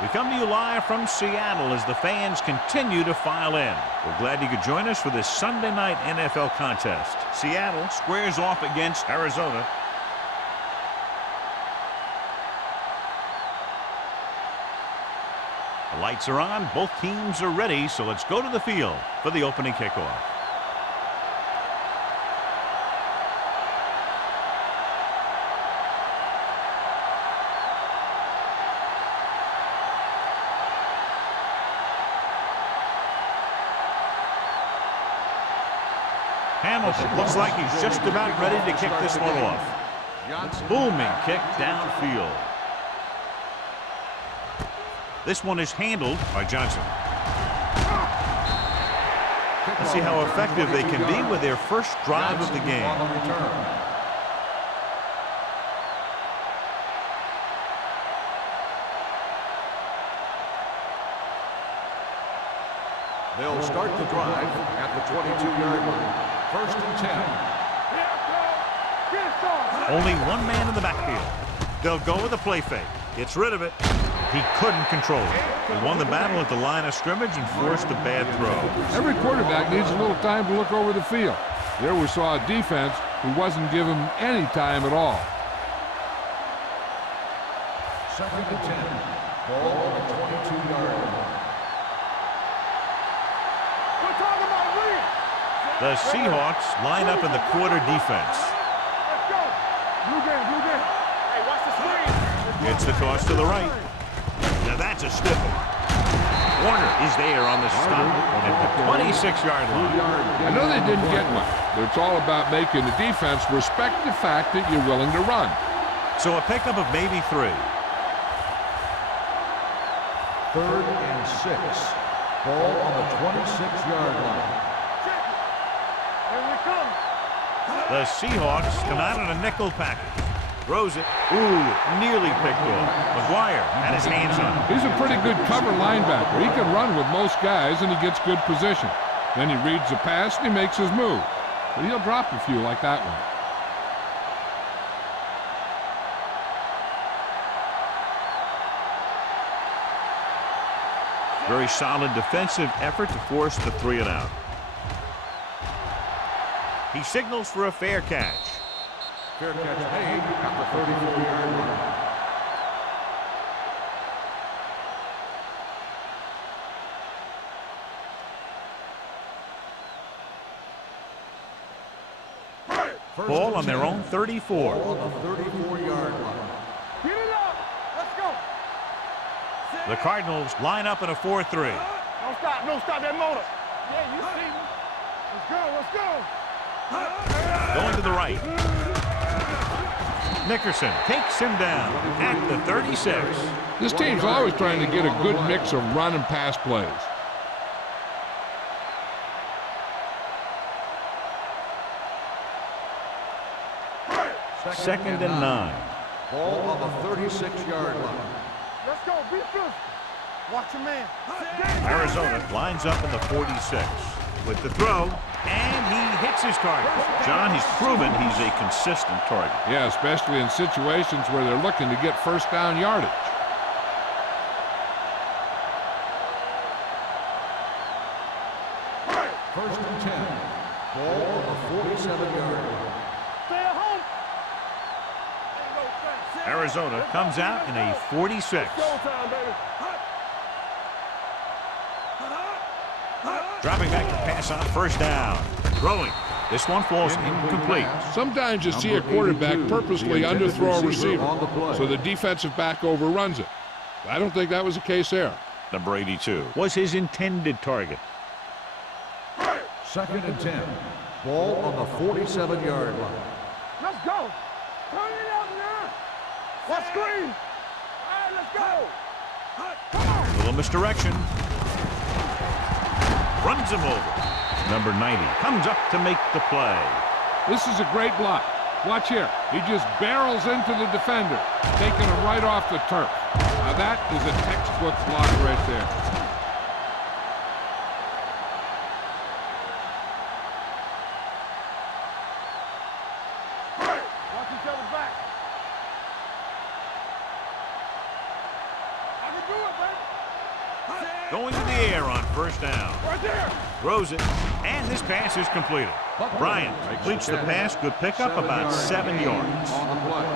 We come to you live from Seattle as the fans continue to file in. We're glad you could join us for this Sunday night NFL contest. Seattle squares off against Arizona. The lights are on, both teams are ready, so let's go to the field for the opening kickoff. Hamilton looks like he's just about ready to kick this one off. Booming kick downfield. This one is handled by Johnson. Let's see how effective they can be with their first drive of the game. They'll start the drive at the 22-yard line. First and 10. Only one man in the backfield. They'll go with a play fake. Gets rid of it. He couldn't control it. He won the battle at the line of scrimmage and forced a bad throw. Every quarterback needs a little time to look over the field. There we saw a defense who wasn't given any time at all. Second and 10. Ball on the 22-yard line. The Seahawks line up in the quarter defense. Let's go. Blue game, blue game. Hey, watch the screen. Gets the toss to the right. Now that's a stiff one. Warner is there on the stop at the 26-yard line. I know they didn't get much, but it's all about making the defense respect the fact that you're willing to run. So a pickup of maybe 3. Third and 6. Ball on the 26-yard line. The Seahawks come out in a nickel package. Throws it. Ooh, nearly picked off. McGuire had his hands on it. He's a pretty good cover linebacker. He can run with most guys, and he gets good position. Then he reads the pass, and he makes his move. But he'll drop a few like that one. Very solid defensive effort to force the 3 and out. He signals for a fair catch. Fair catch made at the 34-yard line. Ball on their own 34. Ball on the 34-yard line. Get it up. Let's go. The Cardinals line up in a 4-3. Don't stop. Don't stop that motor. Yeah, you see me. Let's go. Let's go. Going to the right. Nickerson takes him down at the 36. This team's always trying to get a good mix of run and pass plays. Second and 9. Ball on the 36-yard line. Let's go. Be physical. Watch your man. Arizona lines up in the 46 with the throw, and he hits his target. John, he's proven he's a consistent target. Yeah, especially in situations where they're looking to get first down yardage. First and 10. Ball on the 47-yard line. Stay at home. Arizona comes out in a 46. Go time, baby. Dropping back to pass on first down. Throwing. This one falls incomplete. Sometimes you see a quarterback purposely underthrow a receiver, so the defensive back overruns it. I don't think that was the case there. Number 82 was his intended target. Second and 10. Ball on the 47-yard line. Let's go. Turn it up now. Let's screen. All right, let's go. Come on. Little misdirection. Runs him over. Number 90 comes up to make the play. This is a great block. Watch here. He just barrels into the defender, taking him right off the turf. Now that is a textbook block right there. Watch each other's back. I can do it, baby. Going to the air on first down. Right there. Throws it, and this pass is completed. Bryant completes the pass. Good pickup, about 7 yards. On the play.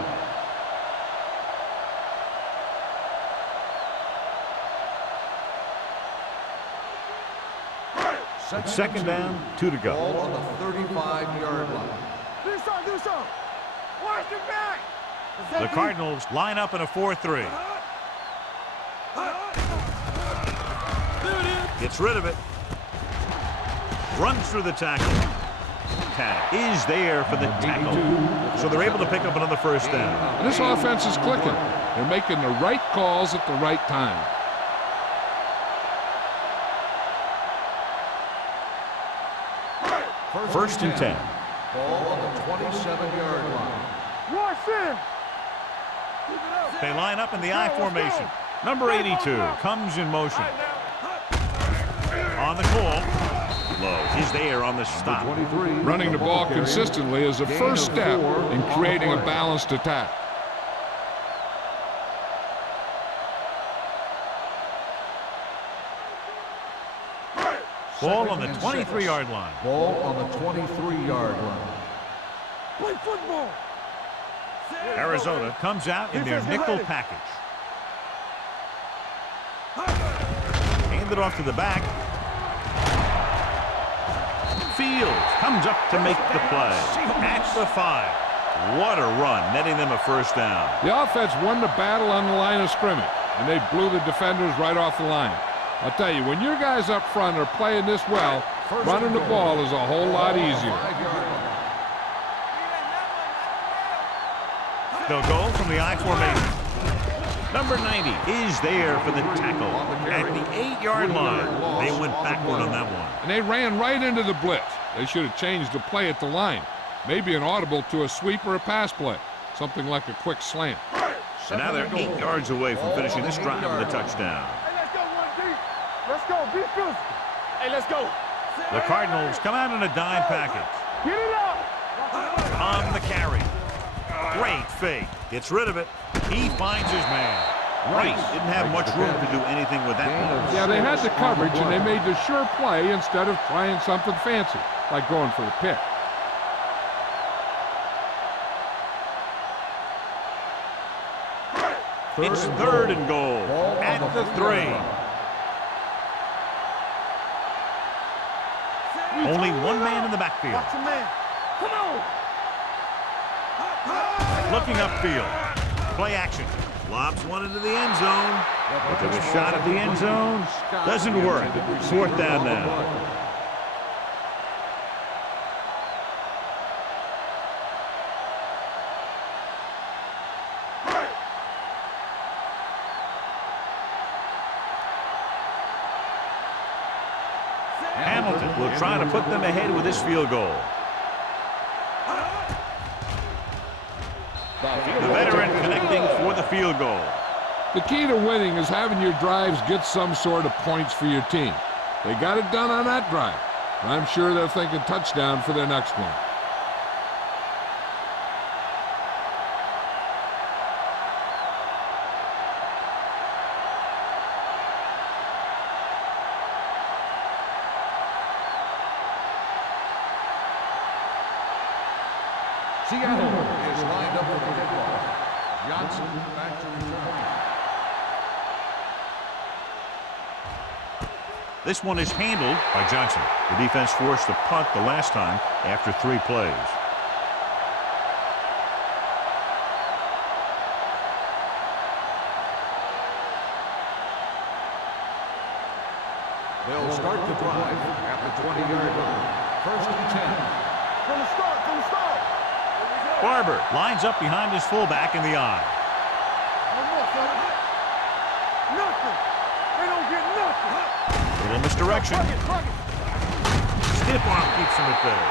Second down, 2 to go. Ball on the 35-yard line. Do something. Watch your back. The Cardinals line up in a 4-3. Gets rid of it. Runs through the tackle. Tag is there for the tackle. So they're able to pick up another first down. And this offense is clicking. They're making the right calls at the right time. First and 10. Ball on the 27-yard line. Watch him. They line up in the I formation. Number 82 comes in motion. On the call. Low is there on the stop. Running the ball consistently is the first step in creating a balanced attack. Ball on the 23-yard line. Ball on the 23-yard line. Play football. Arizona comes out in their nickel package. Hand it off to the back. Fields comes up to make the play. At the 5. What a run, netting them a first down. The offense won the battle on the line of scrimmage, and they blew the defenders right off the line. I'll tell you, when your guys up front are playing this well, running the ball is a whole lot easier. They'll go from the I formation. Number 90 is there for the tackle. At the 8-yard line, they went backward on that one. And they ran right into the blitz. They should have changed the play at the line. Maybe an audible to a sweep or a pass play. Something like a quick slant. And now they're 8 yards away from finishing this drive with a touchdown. Hey, let's go one deep. Let's go. Be physical. Hey, let's go. The Cardinals come out in a dime package. Get it up. On the carry. Great fake. Gets rid of it. He finds his man. Rice didn't have much room to do anything with that one. Yeah, they had the coverage, and they made the sure play instead of trying something fancy, like going for the pick. It's third and goal at the 3. Only one man in the backfield. Watch your man. Come on. Looking upfield. Play action. Lobs one into the end zone. Took a shot at the end zone. Doesn't work. Fourth down now. Hamilton will try to put them ahead with this field goal. The veteran connecting for the field goal. The key to winning is having your drives get some sort of points for your team. They got it done on that drive. I'm sure they're thinking touchdown for their next one. Seattle is lined up with the football. Johnson back to return. This one is handled by Johnson. The defense forced a punt the last time after 3 plays. They'll start the drive at the 20-yard line. First and 10. From the start. Barber lines up behind his fullback in the I. No more, fella. Nothing. They don't get nothing. Little misdirection. Stiff arm keeps him at bay.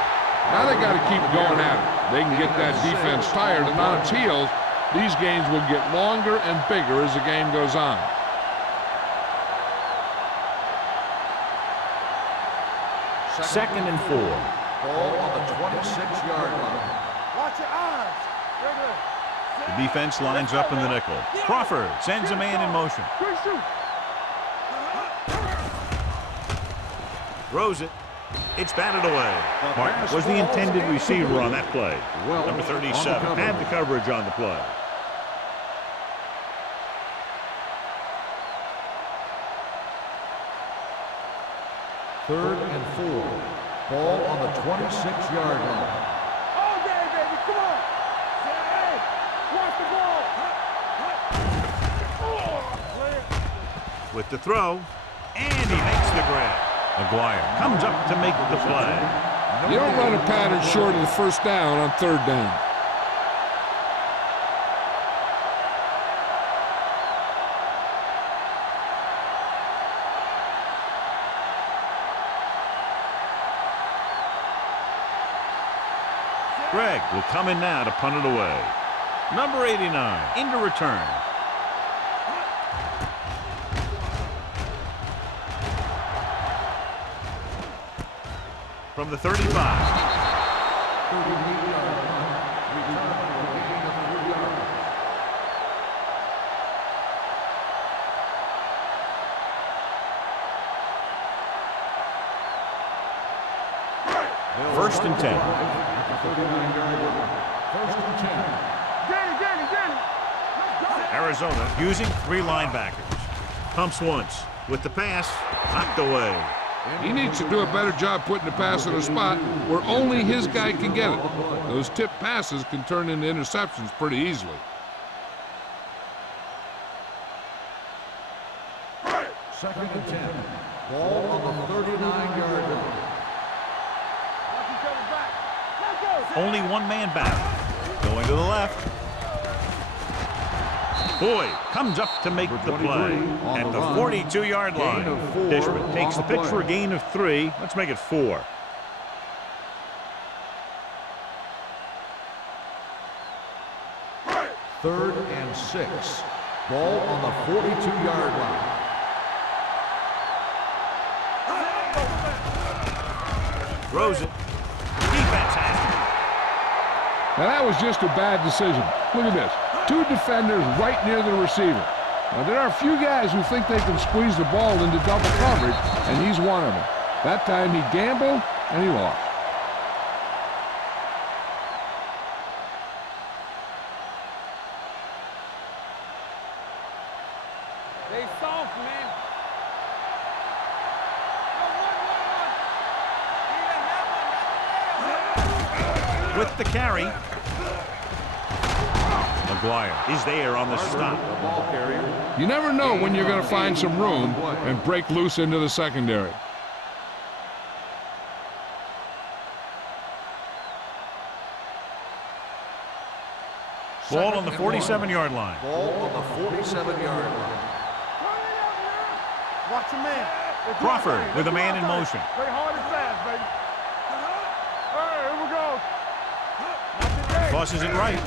Now they got to keep going at it. They can get that defense tired and on its heels. These games will get longer and bigger as the game goes on. Second and 4. Ball on the 26-yard line. Watch your eyes. The defense lines up in the nickel. Crawford sends a man in motion. Quick shoot. Throws it. It's batted away. Martin was the intended receiver on that play. Number 37 had the coverage on the play. Third and 4. Ball on the 26-yard line. All day, baby. Come on. Hey, watch the ball. With the throw, and he makes the grab. McGuire comes up to make the play. You don't run a pattern short of the first down on third down. Greg will come in now to punt it away. Number 89 into return. From the 35. 38-yard line. Return for a gain of 3 yards. First and 10. At the 39-yard line. First and 10. Get it. Let's go. Arizona using 3 linebackers. Pumps once. With the pass, knocked away. He needs to do a better job putting the pass in a spot where only his guy can get it. Those tip passes can turn into interceptions pretty easily. Second and 10. Ball on the 39-yard line. Watch each other back. Let's go. Only one man back. Going to the left. Boyd comes up to make the play at the 42-yard line. Dishman takes the pitch for a gain of 3. Let's make it 4. Third and 6. Ball on the 42-yard line. Throws it. Defense has it. Now that was just a bad decision. Look at this. 2 defenders right near the receiver. Now there are a few guys who think they can squeeze the ball into double coverage, and he's one of them. That time he gambled, and he lost. They soft, man. With the carry. McGuire is there on the stop. The ball carrier. You never know when you're going to find some room and break loose into the secondary. Ball on the 47-yard line. Ball on the 47-yard line. Watch your man. Crawford with a man in motion. Play hard and fast, baby. All right, here we go. Tosses it right.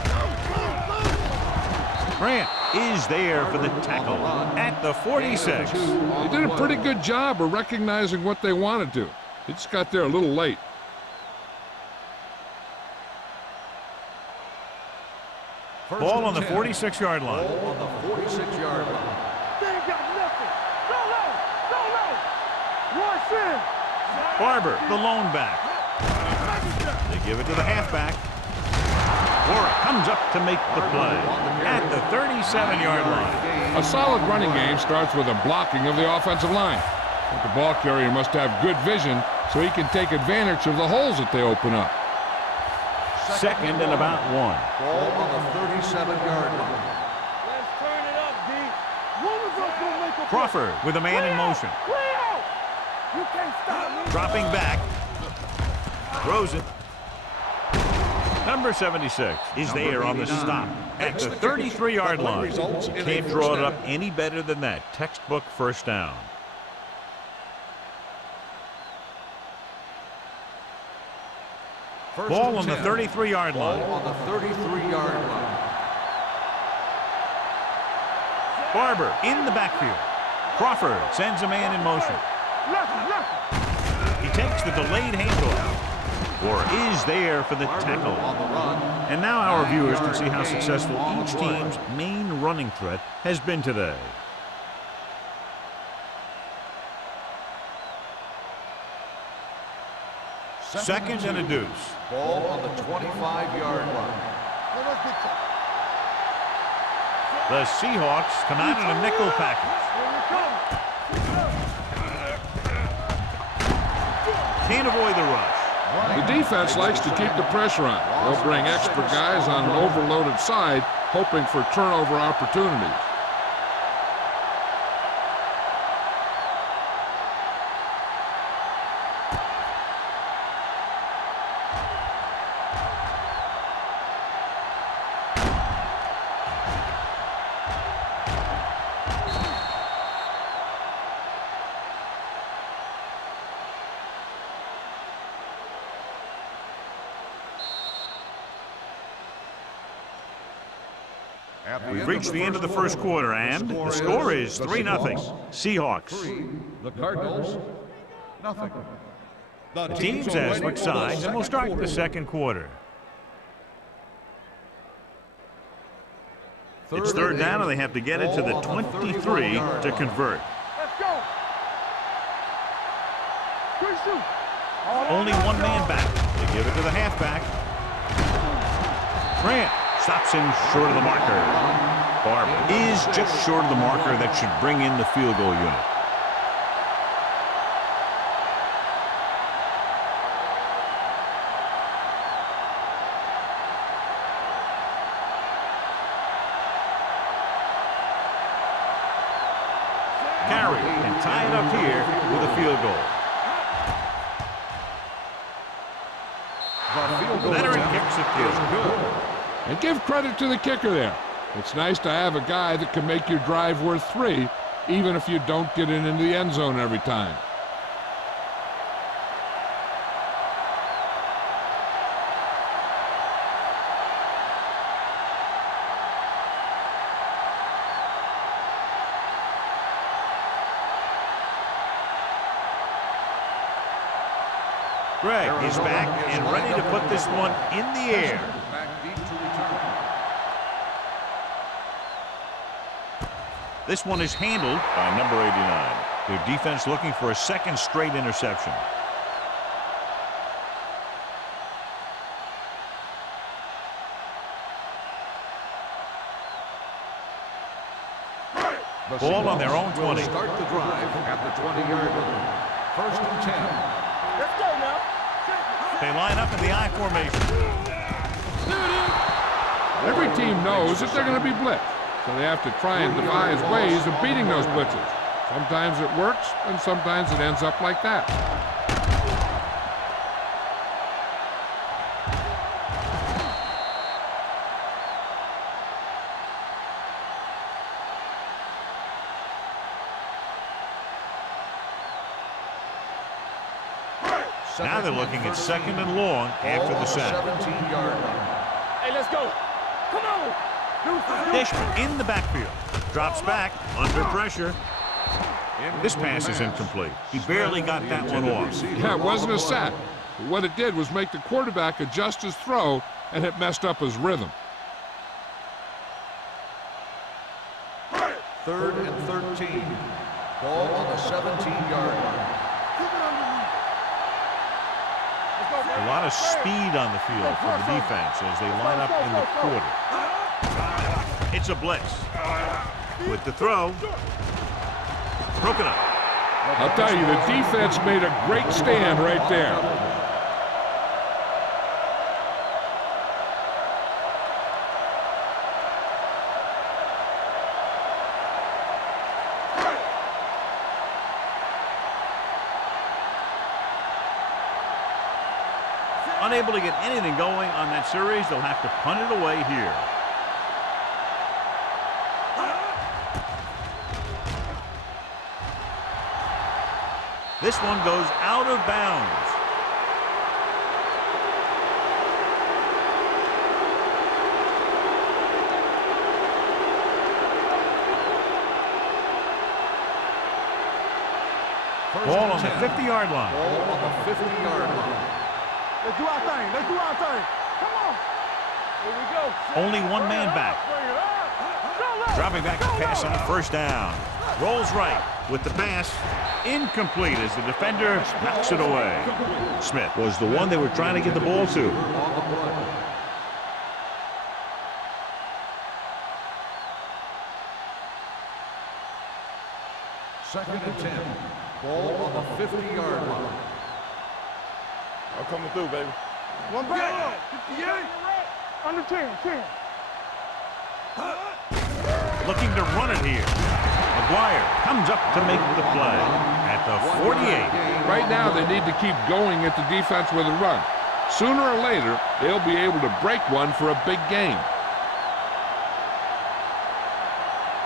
Grant is there for the tackle at the 46. They did a pretty good job of recognizing what they wanted to. They just got there a little late. Ball on the 46-yard line. Ball on the 46-yard line. They ain't got nothing. Go low. Rush in. Barber, the lone back. They give it to the halfback. Warwick comes up to make the play at the 37-yard line. A solid running game starts with a blocking of the offensive line. But the ball carrier must have good vision so he can take advantage of the holes that they open up. Second and about 1. Ball on the 37-yard line. Let's turn it up, D. One of us gonna make a Crawford with a man in motion. Way out. You can't stop me. Dropping back. Throws it. Number 76 is there on the stop at the 33-yard line. You can't draw it up any better than that. Textbook first down. Ball on the 33-yard line. Ball on the 33-yard line. Barber in the backfield. Crawford sends a man in motion. He takes the delayed handoff. Or is there for the tackle. On the run. And now our viewers can see how successful each team's main running threat has been today. Second and a deuce. Ball on the 25-yard line. The Seahawks come out in a nickel package. Can't avoid the rush. The defense likes to keep the pressure on. They'll bring extra guys on an overloaded side, hoping for turnover opportunities. We've reached the end of the first quarter, and the score is 3-0. Seahawks. The Cardinals, nothing. The teams as switch sides, and we'll start the second quarter. It's third down, and they have to get it to the 23 to convert. Let's go. Good shoot. Only one man back. They give it to the halfback. Grant stops him short of the marker. Barb is just short of the marker that should bring in the field goal unit. Carey can tie it up here with a field goal. Leonard kicks it good. And give credit to the kicker there. It's nice to have a guy that can make your drive worth 3, even if you don't get it into the end zone every time. Greg is back and ready to put this one in the air. This one is handled by number 89. Their defense looking for a second straight interception. Ball on their own 20. Start the drive at the 20-yard line. First and 10. Let's go now. They line up in the I formation. Every team knows that they're going to be blitzed, so they have to try and devise ways of beating those blitzes. Sometimes it works, and sometimes it ends up like that. Now they're looking at second and long after the sack. 17-yard line. Hey, let's go. Come on. Dishman in the backfield. Drops back under pressure. This pass is incomplete. He barely got that one off. Yeah, it wasn't a sack. But what it did was make the quarterback adjust his throw, and it messed up his rhythm. Third and 13. Ball on the 17-yard line. A lot of speed on the field for the defense as they line up in the quarter. It's a blitz. With the throw. Broken up. I'll tell you, the defense made a great stand right there. Unable to get anything going on that series, they'll have to punt it away here. This one goes out of bounds. Ball on the 50-yard line. Ball on the 50-yard line. Let's do our thing. Let's do our thing. Come on. Here we go. Only one man back. Dropping back to pass on first down. Rolls right. with the pass. Incomplete as the defender knocks it away. Smith was the one they were trying to get the ball to. Second and 10. Ball on the 50-yard line. I'm coming through, baby. One back. 58. Under 10. Looking to run it here. McGuire comes up to make the play at the 48. Right now, they need to keep going at the defense with a run. Sooner or later, they'll be able to break one for a big game.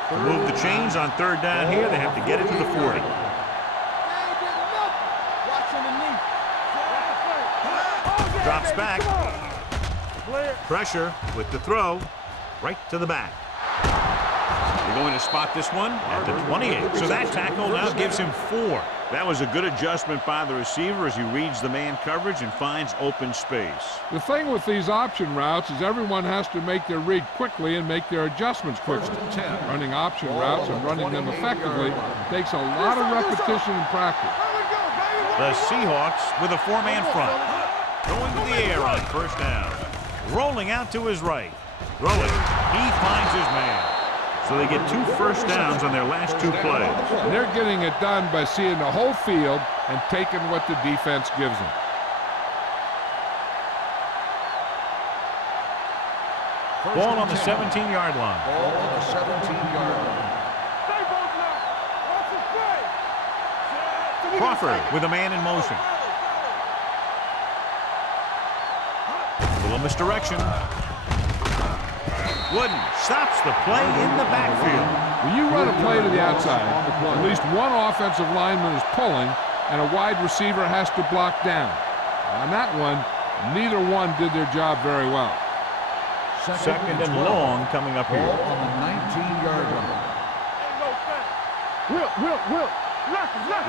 To move the chains on third down here, they have to get it to the 40. Drops back. Pressure with the throw. Right to the back. They're going to spot this one at the 28. So that tackle now gives him 4. That was a good adjustment by the receiver as he reads the man coverage and finds open space. The thing with these option routes is everyone has to make their read quickly and make their adjustments quickly. Running option routes and running them effectively takes a lot of repetition and practice. The Seahawks with a 4-man front. Going to the air on first down. Rolling out to his right. Throwing. He finds his man. So they get 2 first downs on their last 2 plays. And they're getting it done by seeing the whole field and taking what the defense gives them. Ball on the 17-yard line. Ball on the 17-yard line. Crawford with a man in motion. A little misdirection. Wooden stops the play in the backfield. When you run a play to the outside, at least one offensive lineman is pulling, and a wide receiver has to block down. On that one, neither one did their job very well. Second and long coming up here. Ball on the 19-yard line. Will.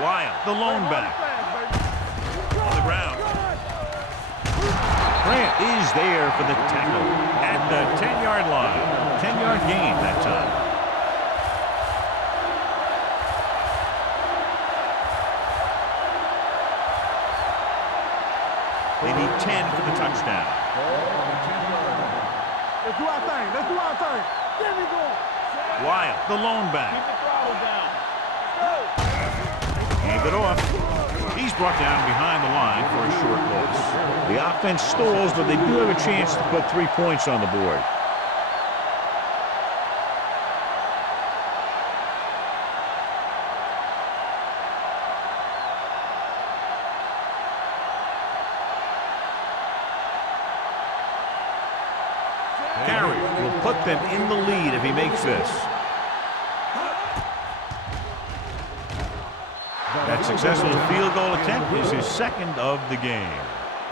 Wild, the lone back. On the ground. Grant is there for the tackle at the 10-yard line. 10-yard gain that time. They need 10 for the touchdown. Let's do our thing. There we go. Wild, the lone back. Keep the throttle down. Hand it off. He's brought down behind the line for a short loss. The offense stalls, but they do have a chance to put 3 points on the board. Carrier will put them in the lead if he makes this. That successful field goal attempt is his second of the game.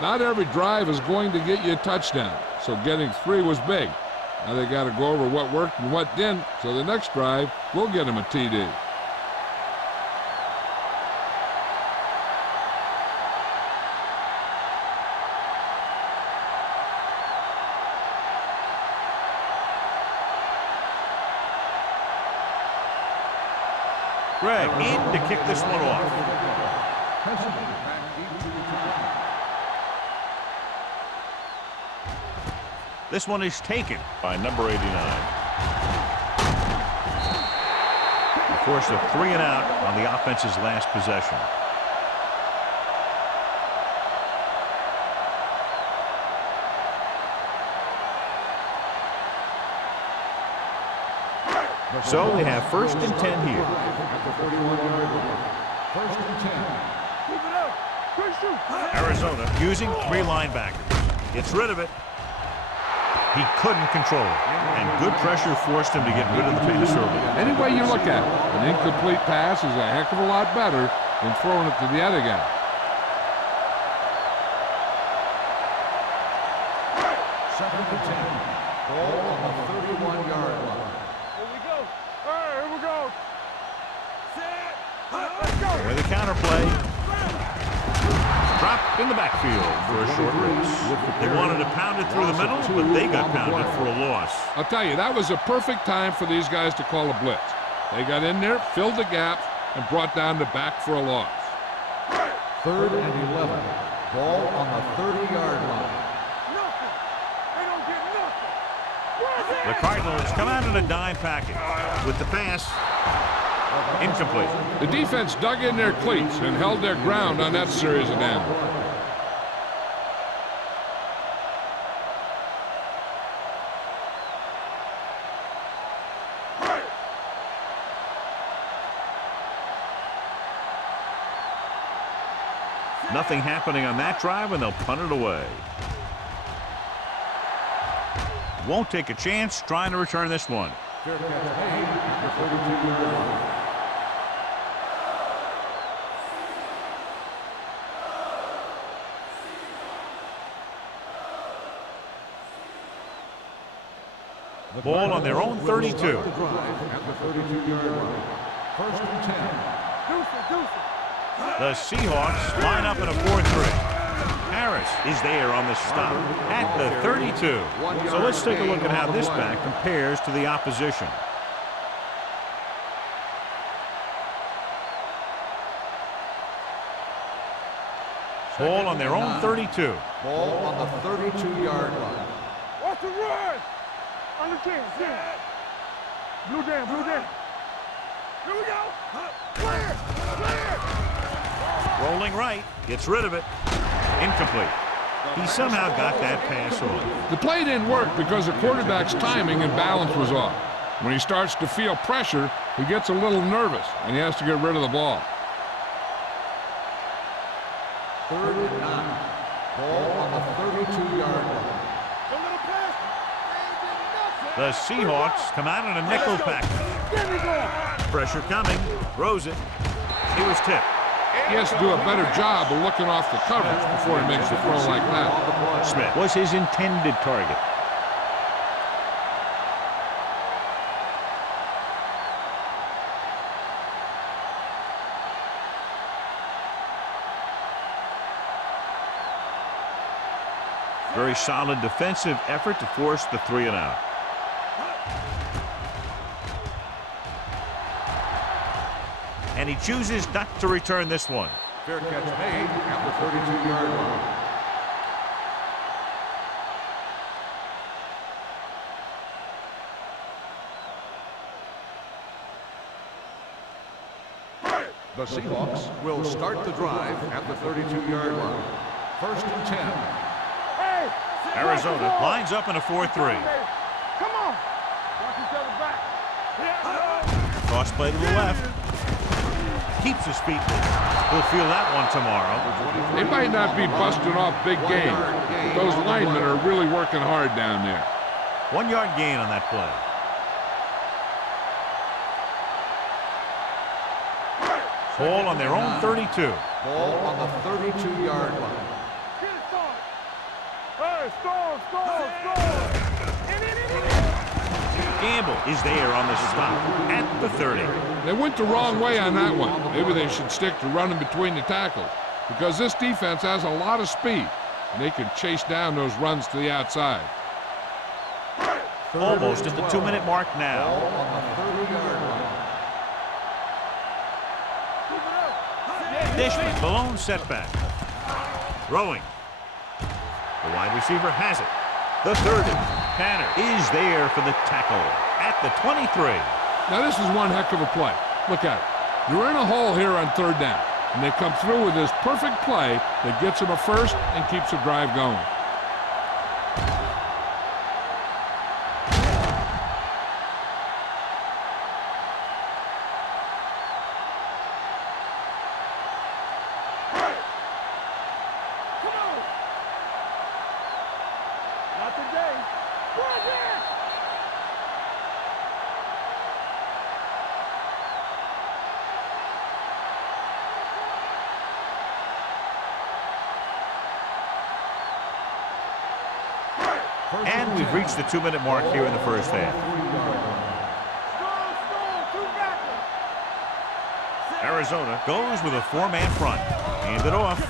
Not every drive is going to get you a touchdown, so getting 3 was big. Now they got to go over what worked and what didn't, so the next drive will get him a TD. Greg in to kick this one off. This one is taken by number 89. Forced a 3 and out on the offense's last possession. So they have first and 10 here. First and 10. Keep it up. Quick shoot. Arizona using 3 linebackers. Gets rid of it. He couldn't control it. And good pressure forced him to get rid of the pass early. Any way you look at it, an incomplete pass is a heck of a lot better than throwing it to the other guy. Second and 10. Ball on the 31-yard line. Here we go. All right, here we go. Set. Let's go. With the counterplay. Dropped in the backfield for a short race. They wanted to pound it through the middle, but they got pounded for a loss. I'll tell you, that was a perfect time for these guys to call a blitz. They got in there, filled the gap, and brought down the back for a loss. 3rd and 11. Ball on the 30-yard line. Nothing. They don't get nothing. Where's it? The Cardinals come out in a dime package with the pass. Incomplete. The defense dug in their cleats and held their ground on that series of downs. Nothing happening on that drive, and they'll punt it away. Won't take a chance trying to return this one. Fair catch made at the 32-yard line. Ball on their own 32. The drive at the 32-yard line. 1st and 10. Deuce it. The Seahawks line up in a 4-3. Harris is there on the stop at the 32. So let's take a look at how this back compares to the opposition. Ball on their own 32. Ball on the 32-yard line. What's the run? On the 10. Blue down. Here we go. Clear. Rolling right, gets rid of it. Incomplete. He somehow got that pass off. The play didn't work because the quarterback's timing and balance was off. When he starts to feel pressure, he gets a little nervous, and he has to get rid of the ball. 3rd and 9. Ball on the 32-yard line. The Seahawks come out in a nickel package. Pressure coming. Throws it. He was tipped. He has to do a better job of looking off the coverage before he makes a throw like that. Smith was his intended target. Very solid defensive effort to force the 3-and-out. And he chooses not to return this one. Fair catch made at the 32-yard line. The Seahawks will start the drive at the 32-yard line. 1st and 10. Hey! Arizona lines up in a 4-3. Come on! Watch each other back. Cross play to the left. Keeps his feet. We'll feel that one tomorrow. They might not be busting off big games, but those linemen are really working hard down there. 1-yard gain on that play. Ball on their own 32. Ball on the 32-yard line. Get it started. Hey, score! Gamble is there on the stop at the 30. They went the wrong way on that one. Maybe they should stick to running between the tackles, because this defense has a lot of speed, and they can chase down those runs to the outside. Almost at the 2-minute mark now. Ball on the 30-yard line. Dishman, Malone setback. Throwing. The wide receiver has it. The 30. Tanner is there for the tackle at the 23. Now this is one heck of a play. Look at it. You're in a hole here on 3rd down, and they come through with this perfect play that gets them a first and keeps the drive going. Not today. Where's it? And we've reached the 2-minute mark here in the first half. Arizona goes with a 4-man front. Hand it off.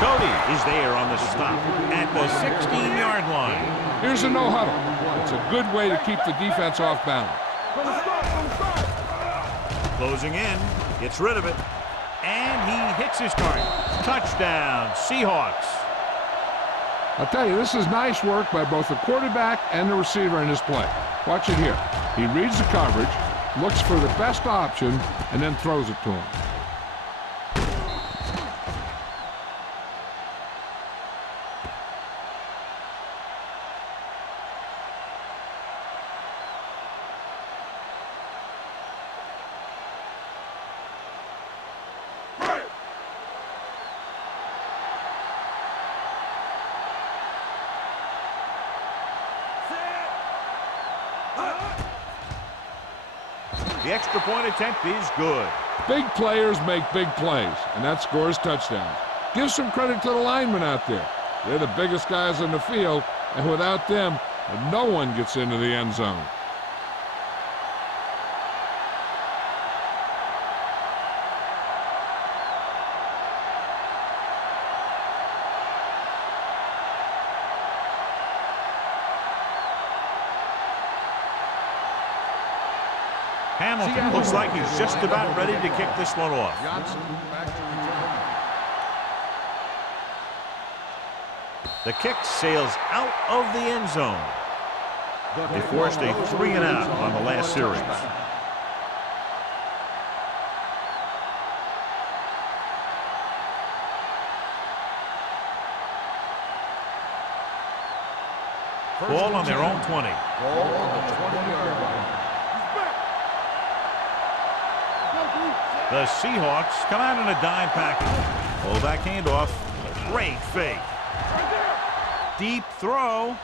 Cody is there on the stop at the 16-yard line. Here's a no-huddle. It's a good way to keep the defense off balance. Closing in. Gets rid of it. And he hits his target. Touchdown, Seahawks. I'll tell you, this is nice work by both the quarterback and the receiver in this play. Watch it here. He reads the coverage, looks for the best option, and then throws it to him. The extra point attempt is good. Big players make big plays, and that scores touchdowns. Give some credit to the linemen out there. They're the biggest guys on the field, and without them, no one gets into the end zone. Hamilton looks like he's just about ready to kick this one off. The kick sails out of the end zone. They forced a 3-and-out on the last series. Ball on their own 20. Ball on the 20-yard line. The Seahawks come out in a dime package. Fullback handoff. Great fake. Deep throw.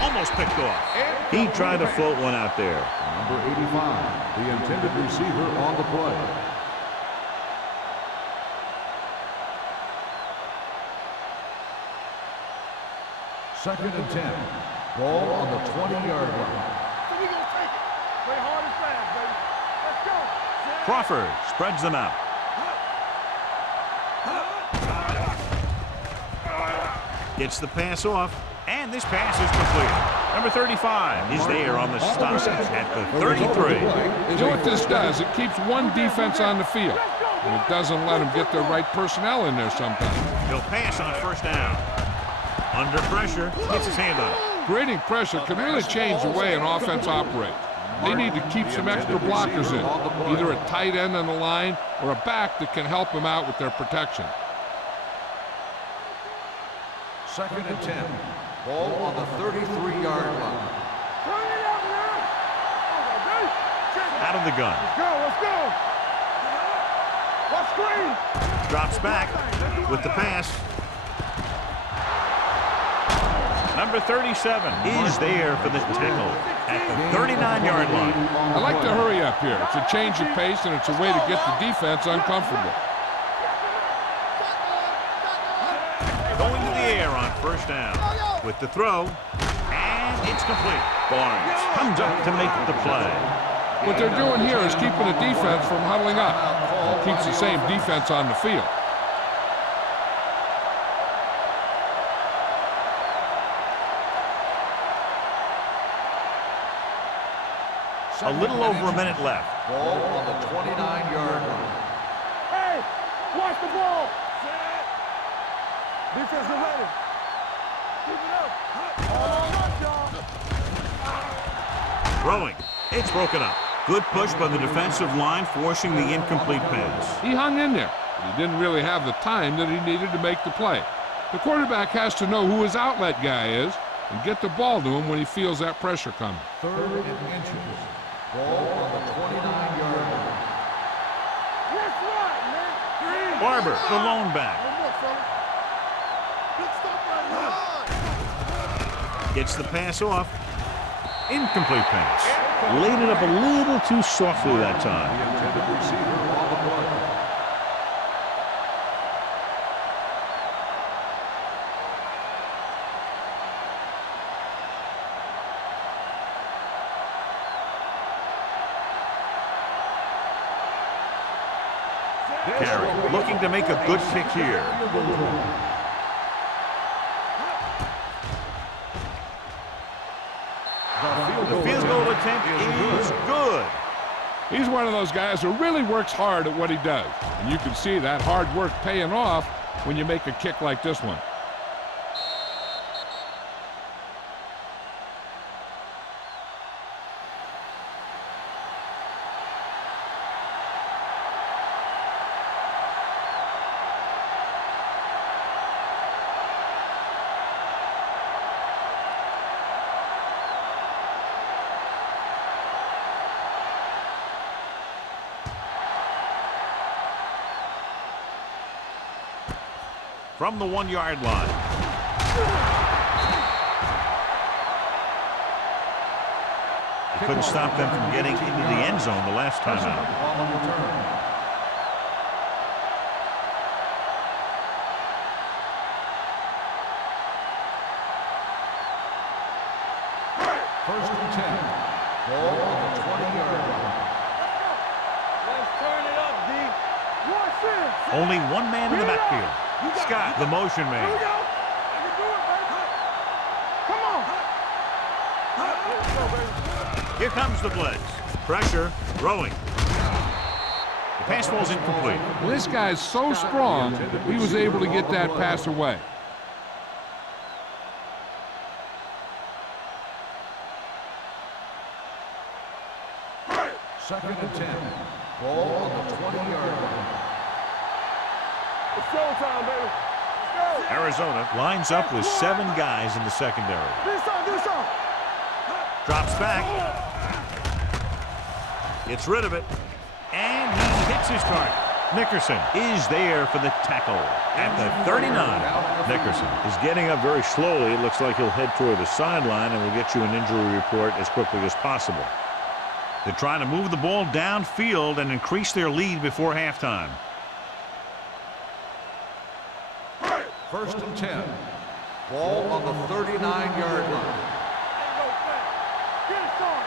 Almost picked off. He tried to float one out there. Number 85, the intended receiver on the play. Second and 10. Ball on the 20-yard line. Crawford spreads them out. Gets the pass off, and this pass is complete. Number 35 is there on the stop at the 33. You know what this does? It keeps one defense on the field, and it doesn't let them get the right personnel in there sometimes. He'll pass on first down. Under pressure, gets his hand on it. Creating pressure can really change the way an offense operates. They need to keep some extra blockers in, either a tight end on the line or a back that can help them out with their protection. Second and 10. Ball on the 33-yard line. Out of the gun. Let's go. Let's screen. Drops back with the pass. Number 37 is there for the tackle at the 39-yard line. I like to hurry up here. It's a change of pace, and it's a way to get the defense uncomfortable. Going to the air on first down with the throw, and it's complete. Barnes comes up to make the play. What they're doing here is keeping the defense from huddling up. It keeps the same defense on the field. A little over a minute left. Ball on the 29-yard line. Hey, watch the ball. Defense is ready. Keep it up. Oh, Throwing. It's broken up. Good push by the defensive line, forcing the incomplete pass. He hung in there, but he didn't really have the time that he needed to make the play. The quarterback has to know who his outlet guy is and get the ball to him when he feels that pressure coming. Third and inches. Ball on the 29-yard line. That's right, man. Barber, the lone back. Gets the pass off. Incomplete pass. Laid it up a little too softly that time. The intended receiver on the play. Carey looking to make a good pick here. The field goal attempt is good. He's one of those guys who really works hard at what he does. And you can see that hard work paying off when you make a kick like this one. From the 1-yard line. He couldn't stop them from getting into the end zone the last time out. First and 10. Ball on the 20-yard line. Let's turn it up, D. Watch it. Only one man in the backfield. Scott, the motion man. Here we go. I can do it, baby. Come on. Let's go, baby. Here comes the blitz. Pressure, throwing. The pass ball's incomplete. Well, this guy's so strong, he was able to get that pass away. Second and 10. Ball on the 20-yard line. It's showtime, baby. Let's go. Arizona lines up with 7 guys in the secondary. Do something. Drops back. Gets rid of it. And he hits his target. Nickerson is there for the tackle at the 39. Nickerson is getting up very slowly. It looks like he'll head toward the sideline, and we'll get you an injury report as quickly as possible. They're trying to move the ball downfield and increase their lead before halftime. First and 10. Ball on the 39-yard line. Get it started.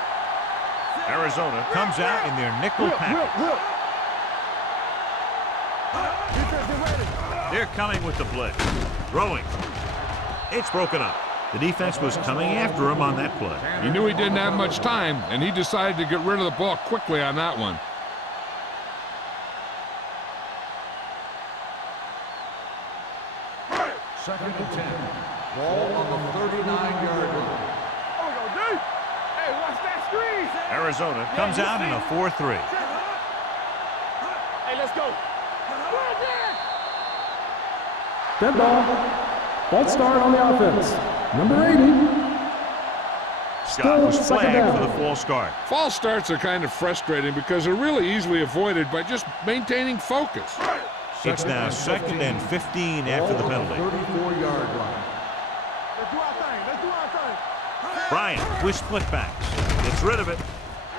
Arizona comes out in their nickel package. Defense, get ready. They're coming with the blitz. Throwing. It's broken up. The defense was coming after him on that play. He knew he didn't have much time, and he decided to get rid of the ball quickly on that one. Second and 10. Ball on the 39-yard line. Oh, we go, D. Hey, watch that screen. Arizona comes out in a 4-3. Hey, let's go. Right there. Dead ball. False start on the offense. Number 80. Scott was Second flagged down. for the false start. False starts are kind of frustrating because they're really easily avoided by just maintaining focus. It's now 2nd and 15 after the penalty. 34-yard line. Let's do our thing. Let's do our thing. Bryant with split backs. Gets rid of it.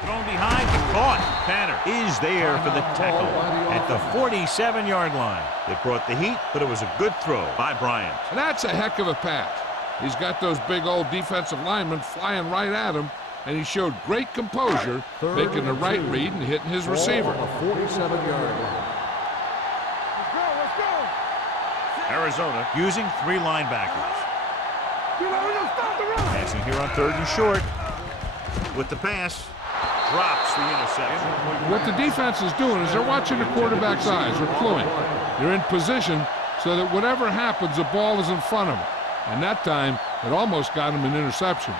Thrown behind and caught. Tanner is there for the tackle at the 47-yard line. It brought the heat, but it was a good throw by Bryant. And that's a heck of a pass. He's got those big old defensive linemen flying right at him, and he showed great composure, making the right read and hitting his receiver. Ball on the 47-yard line. Let's go. Arizona using 3 linebackers. You know, we're going to stop the run. Passing here on 3rd and short. With the pass, drops the interception. What the defense is doing is they're watching the quarterback's eyes. They're cluing. They're in position so that whatever happens, the ball is in front of them. And that time, it almost got him an interception.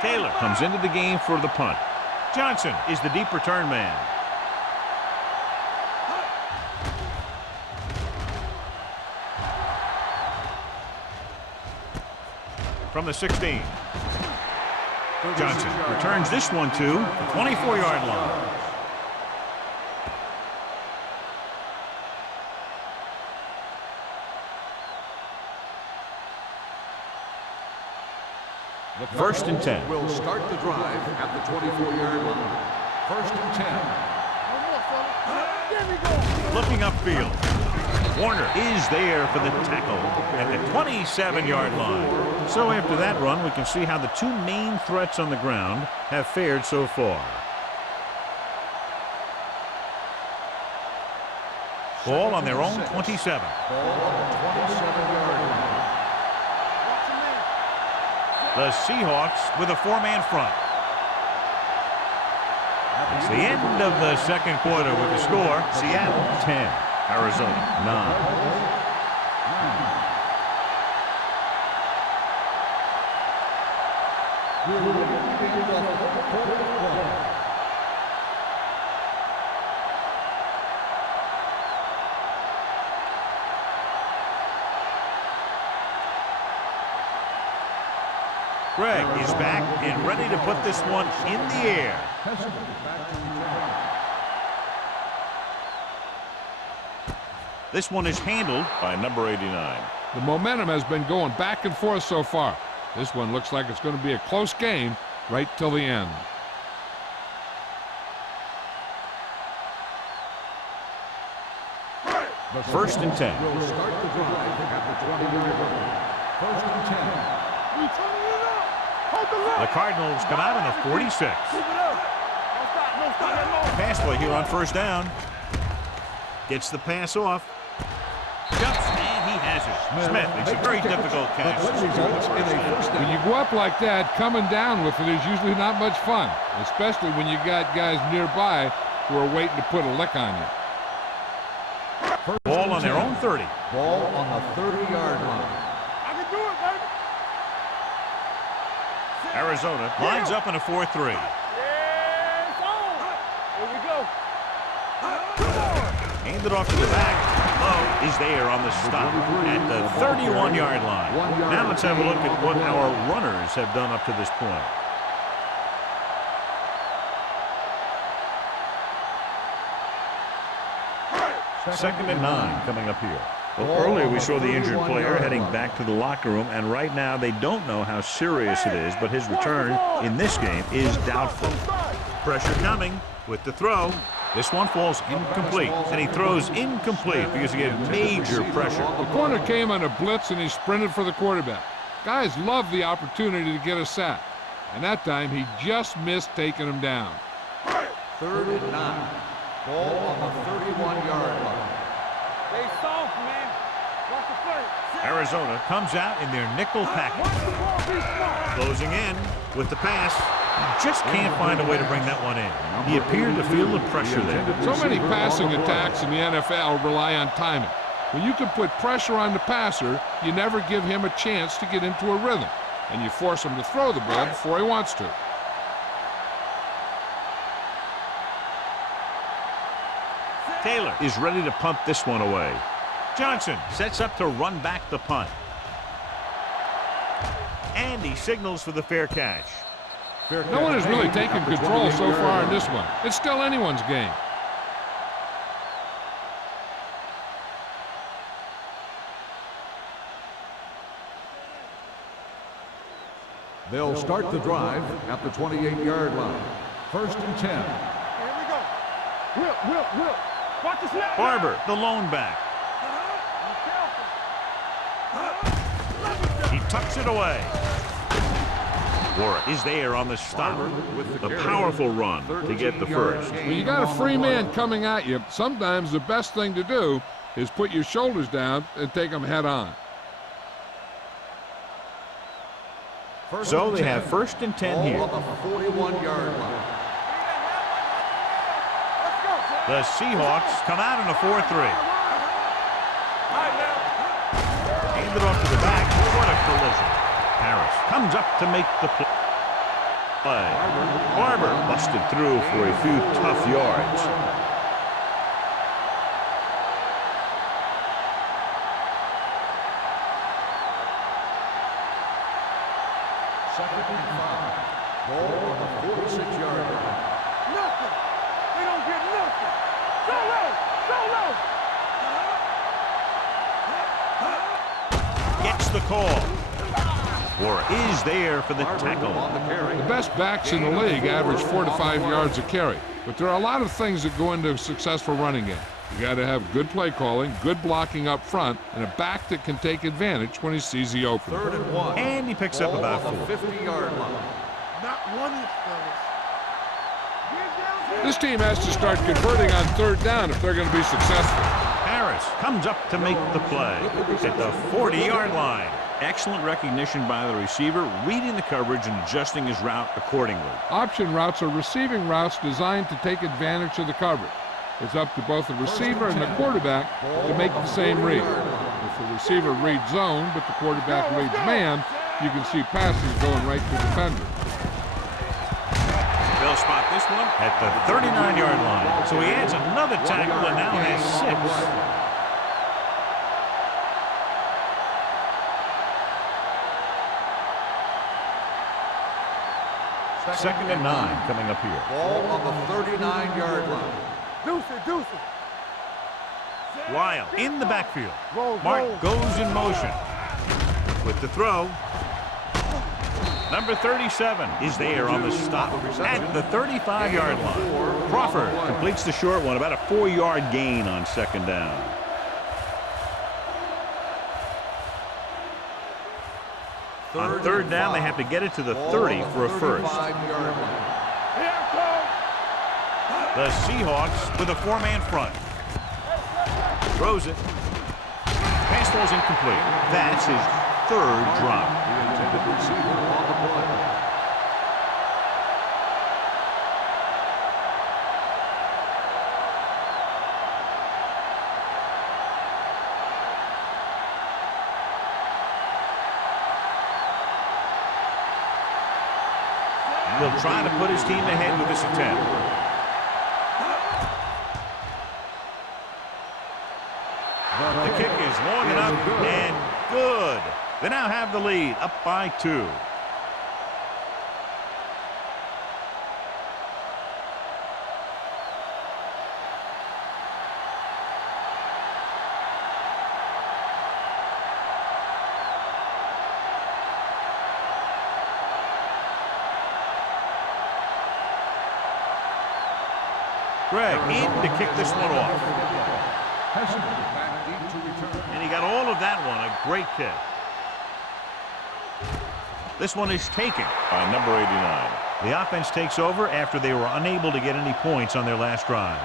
Taylor comes into the game for the punt. Johnson is the deep return man. From the 16. Johnson returns this one to the 24-yard line. First and 10. Will start the drive at the 24-yard line. First and 10. There we go. Looking upfield. Warner is there for the tackle at the 27-yard line. So after that run, we can see how the 2 main threats on the ground have fared so far. Ball on their own 27. Ball on the 27-yard line. The Seahawks with a 4-man front. It's the end of the second quarter with the score. Seattle 10, Arizona 9. Greg is back and ready to put this one in the air. This one is handled by number 89. The momentum has been going back and forth so far. This one looks like it's going to be a close game right till the end. First and 10. Will start the drive at the 20-yard line. First and 10. The Cardinals come out in the 46. Pass play here on first down. Gets the pass off. Jumps, and he has it. Smith makes a very difficult catch. When you go up like that, coming down with it is usually not much fun, especially when you got guys nearby who are waiting to put a lick on you. Ball on their own 30. Ball on the 30-yard line. I can do it, baby. Arizona lines up in a 4-3. Yeah, it's on. Here we go. Handed off to the back. Lowe is there on the stop at the 31-yard line. Now let's have a look at what our runners have done up to this point. Second and 9 coming up here. Well, earlier we saw the injured player heading back to the locker room, and right now they don't know how serious it is, but his return in this game is doubtful. Pressure coming with the throw. This one falls incomplete, and he throws incomplete because he had major pressure. The corner came on a blitz, and he sprinted for the quarterback. Guys love the opportunity to get a sack, and that time he just missed taking him down. Third and 9. Ball on the 31-yard line. Stay soft, man. Watch the play. Arizona comes out in their nickel package. Closing in with the pass. He just can't find a way to bring that one in. He appeared to feel the pressure there. So many passing attacks in the NFL rely on timing. When you can put pressure on the passer, you never give him a chance to get into a rhythm, and you force him to throw the ball before he wants to. Taylor is ready to punt this one away. Johnson sets up to run back the punt. And he signals for the fair catch. No one has really taken control so far in this one. It's still anyone's game. They'll start the drive at the 28-yard line. First and 10. Here we go. Whip. Watch the snap. Barber, the lone back. He tucks it away. Warren is there on the stop. The powerful run to get the first. When you got a free man coming at you, sometimes the best thing to do is put your shoulders down and take them head on. So they have first and 10 here. On the 41-yard line. The Seahawks come out in a 4-3. Handed off to the back. What a collision. Harris comes up to make the play. Barber busted through for a few tough yards. Second and 5. Ball on the 46-yard line. Nothing. They don't get nothing. So low. Gets the call. Warren is there for the tackle. The best backs in the league average 4 to 5 yards a carry, but there are a lot of things that go into a successful running game. You got to have good play calling, good blocking up front, and a back that can take advantage when he sees the opening. Third and 1. And he picks up about 4. 50-yard line. Not one inch, fellas. This team has to start converting on third down if they're going to be successful. Harris comes up to make the play at the 40-yard line. Excellent recognition by the receiver, reading the coverage and adjusting his route accordingly. Option routes are receiving routes designed to take advantage of the coverage. It's up to both the receiver and the quarterback to make the same read. If the receiver reads zone, but the quarterback reads man, you can see passes going right to the defender. They'll spot this one at the 39-yard line. So he adds another tackle and now has 6. Second and 9 coming up here. Ball on the 39-yard line. Deuce it. Lyle in the backfield. Mark goes in motion. With the throw. Number 37 is there on the stop at the 35-yard line. Crawford completes the short one, about a 4-yard gain on second down. On third down, they have to get it to the 30 for a first. The Seahawks with a 4-man front. Throws it. Pass ball's incomplete. That's his third drop. The intended receiver on the play. He'll try to put his team ahead with this attempt. The kick is long enough and good. They now have the lead, up by 2. Greg in to kick this one off. And he got all of that one, a great kick. This one is taken by number 89. The offense takes over after they were unable to get any points on their last drive.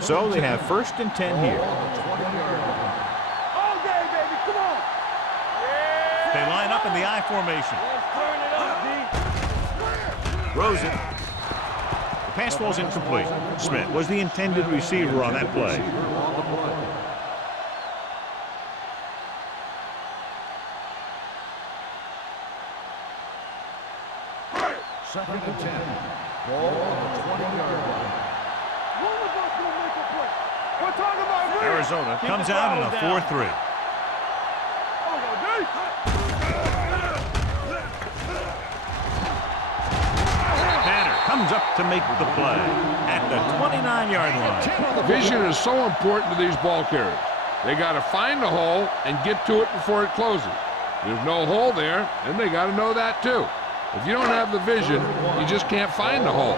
So they have 1st and 10 here. All day, baby, come on. They line up in the I formation. Throws it. The pass ball's incomplete. Smith was the intended receiver on that play. Second and 10. Ball on the 20-yard line. One of us will make a play. We're talking about me. Arizona comes out in a 4-3. Comes up to make the play at the 29-yard line. Vision is so important to these ball carriers. They got to find the hole and get to it before it closes. There's no hole there, and they got to know that too. If you don't have the vision, you just can't find the hole.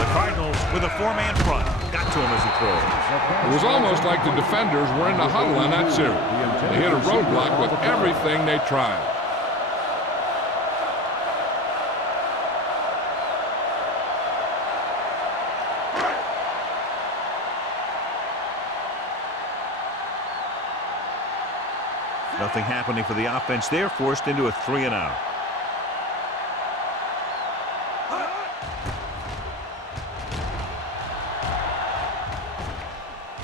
The Cardinals with a 4-man front. Got to him as he throws. It was almost like the defenders were in the huddle on that series. They hit a roadblock with everything they tried. Nothing happening for the offense there, forced into a 3-and-out.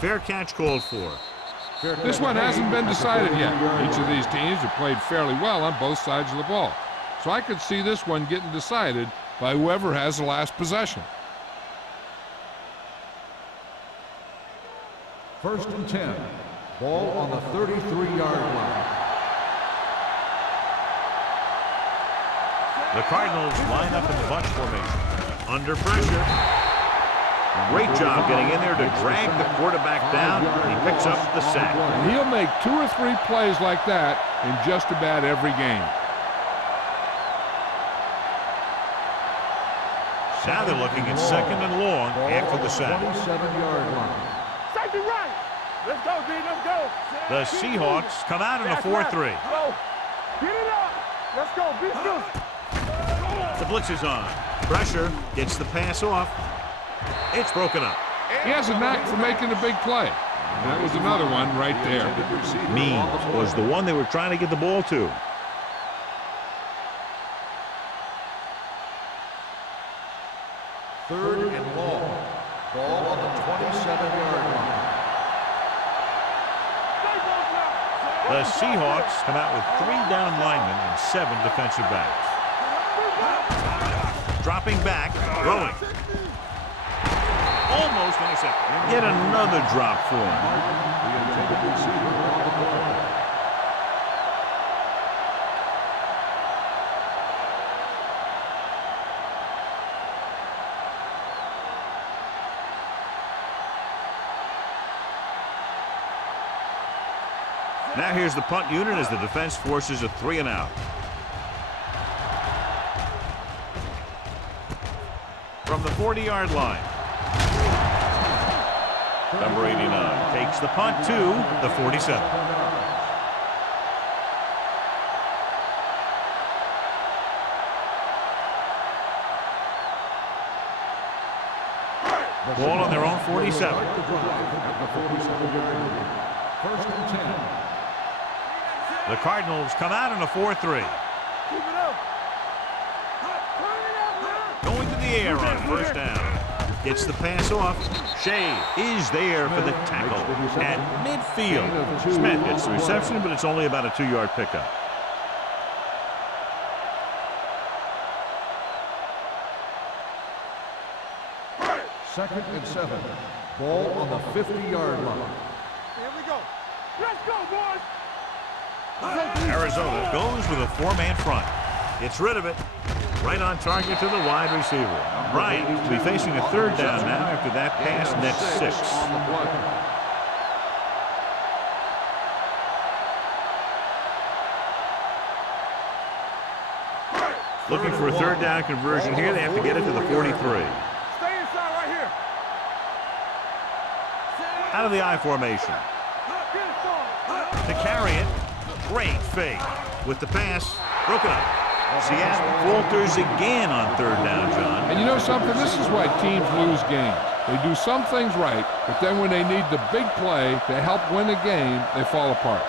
Fair catch called for. This one hasn't been decided yet. Each of these teams have played fairly well on both sides of the ball. So I could see this one getting decided by whoever has the last possession. 1st and 10. Ball on the 33-yard line. The Cardinals line up in the bunch formation. Under pressure. Great job getting in there to drag the quarterback down. He picks up the sack. And he'll make 2 or 3 plays like that in just about every game. Now they're looking at 2nd and long after the sack. 27-yard line. Safety right. Let's go, D. Let's go. The Seahawks come out in a 4-3. Go. Get it up. Let's go. Beat this. The blitz is on. Pressure gets the pass off. It's broken up. He has a knack for making a big play. That was another one right there. Means was the one they were trying to get the ball to. Third and long. Ball on the 27-yard line. The Seahawks come out with 3 down linemen and 7 defensive backs. Dropping back, throwing. Almost intercepted. Yet another drop for him. The intended receiver on the play. Now here's the punt unit as the defense forces a 3 and out. From the 40-yard line. Number 89 takes the punt to the 47. Ball on their own 47. First and 10. The Cardinals come out in a 4-3. Keep it up. Turn it up now. Going to the air on first down. Gets the pass off. Shea is there for the tackle at midfield. Smith gets the reception, but it's only about a 2-yard pickup. Second and 7. Ball on the 50-yard line. Here we go. Let's go, boys. Arizona goes with a 4-man front. Gets rid of it. Right on target to the wide receiver. Bryant will be facing a 3rd down now after that pass net 6. On the play. Looking for a 3rd down conversion here. They have to get it to the 43. Stay inside right here. Out of the I formation. To carry it. Great fake. With the pass, broken up. Seattle falters again on 3rd down, John. And you know something? This is why teams lose games. They do some things right, but then when they need the big play to help win a game, they fall apart.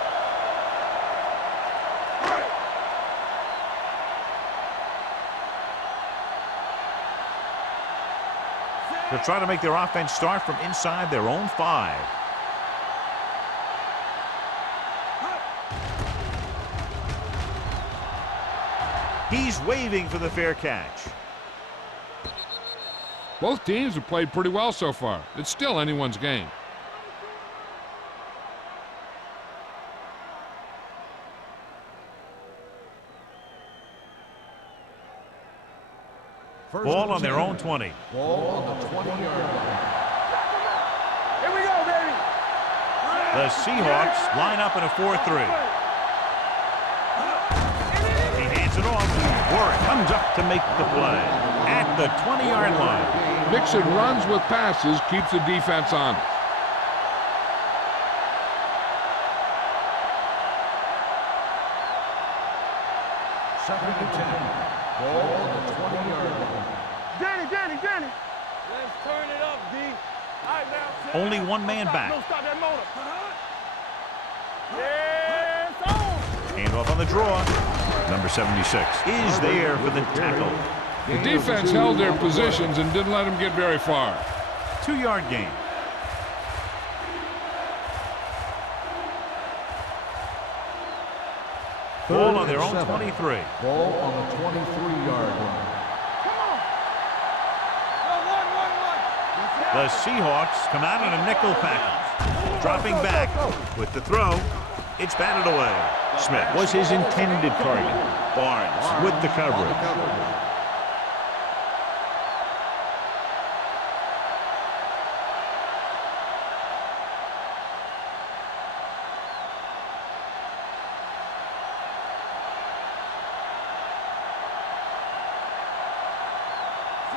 They'll try to make their offense start from inside their own 5. He's waving for the fair catch. Both teams have played pretty well so far. It's still anyone's game. Ball on their own 20. Ball on the 20-yard line. Here we go, baby. The Seahawks line up in a 4-3. He hands it off. Warwick comes up to make the play at the 20-yard line. Mixon runs with passes, keeps the defense honest. Second and 10. Ball on the 20-yard line. Danny. Let's turn it up, D. All right, now. Only 1 man back. Don't stop that motor. Yes, on. Hand off on the draw. Number 76 is there for the tackle. The defense held their positions and didn't let them get very far. 2-yard gain. Ball on their own 23. Ball on the 23-yard line. Come on. One. The Seahawks come out in a nickel package. Dropping back with the throw. It's batted away. Smith was his intended target. Barnes with the coverage.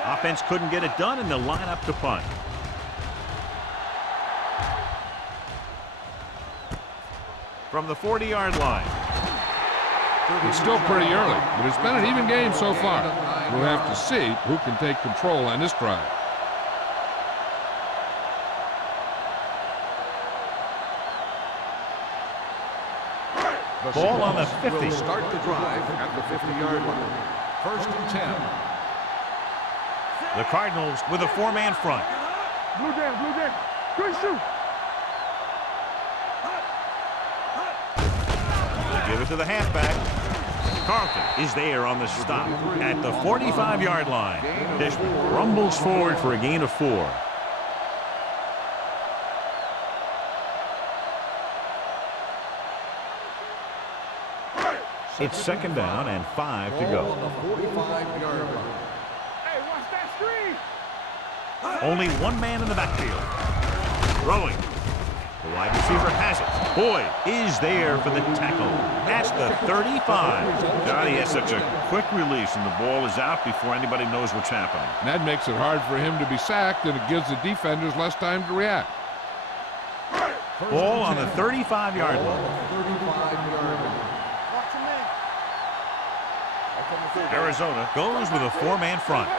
Offense couldn't get it done, and they'll line up to punt. from the 40-yard line. It's still pretty early, but it's been an even game so far. We'll have to see who can take control on this drive. Ball on the 50. Will start the drive at the 50-yard line. First and 10. The Cardinals with a 4-man front. Blue jam. Good shoot. They give it to the halfback. Carlton is there on the stop at the 45-yard line. Dishman rumbles forward for a gain of 4. It's second down and 5 to go. Ball on the 45-yard line. Hey, watch that screen. Only one man in the backfield. Throwing. The wide receiver has it. Boyd is there for the tackle. That's the 35. Johnny has such a quick release, and the ball is out before anybody knows what's happening. And that makes it hard for him to be sacked, and it gives the defenders less time to react. Ball on the 35-yard line. 35-yard line. Arizona goes with a 4-man front.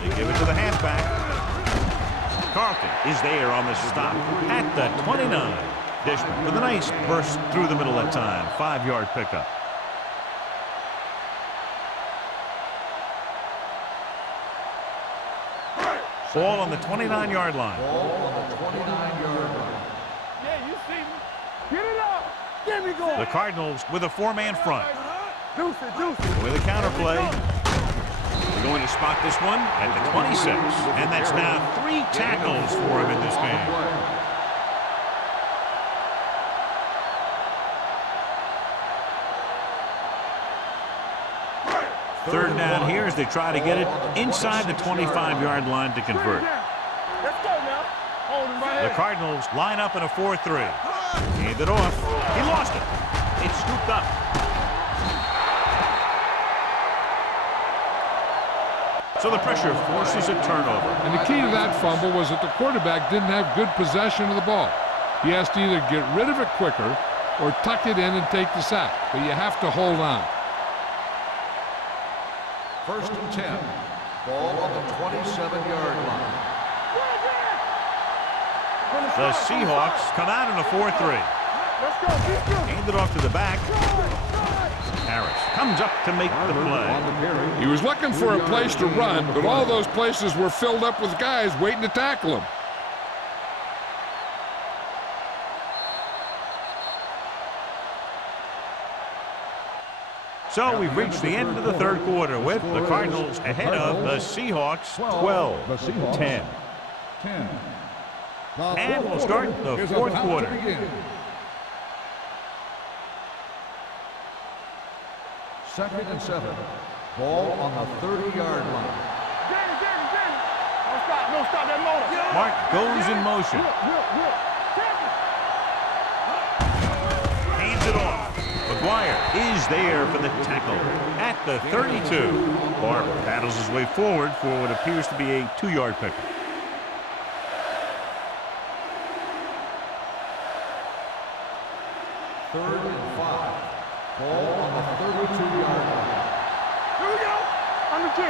They give it to the halfback. Carlton is there on the stop at the 29. Dishman with a nice burst through the middle that time. 5-yard pickup. Ball on the 29-yard line. Ball on the 29-yard line. Yeah, you see me. Get it up. Get me going. The Cardinals with a 4-man front. Deuce it. With a counter play. They're going to spot this one at the 26. And that's now 3 tackles for him in this game. Third down here as they try to get it inside the 25-yard line to convert. Let's go now. Hold him right The here. Cardinals line up in a 4-3. Hand it off. He lost it. It's scooped up. So the pressure forces a turnover. And the key to that fumble was that the quarterback didn't have good possession of the ball. He has to either get rid of it quicker or tuck it in and take the sack. But you have to hold on. First and 10. Ball on the 27-yard line. The Seahawks come out in a 4-3. Let's go. Keep going. Hand it off to the back. Harris comes up to make the play. He was looking for a place to run, but all those places were filled up with guys waiting to tackle him. So we've reached the end of the third quarter with the Cardinals ahead of the Seahawks 12-10. 10. And we'll start the fourth quarter. Second and 7. Ball on the 30-yard line. Danny. Don't stop that motor. Mark goes in motion. Hands it off. McGuire is there for the tackle at the 32. Barber paddles his way forward for what appears to be a 2-yard pickup. Third and 5. Ball on the 32-yard line. Here we go. On the 10.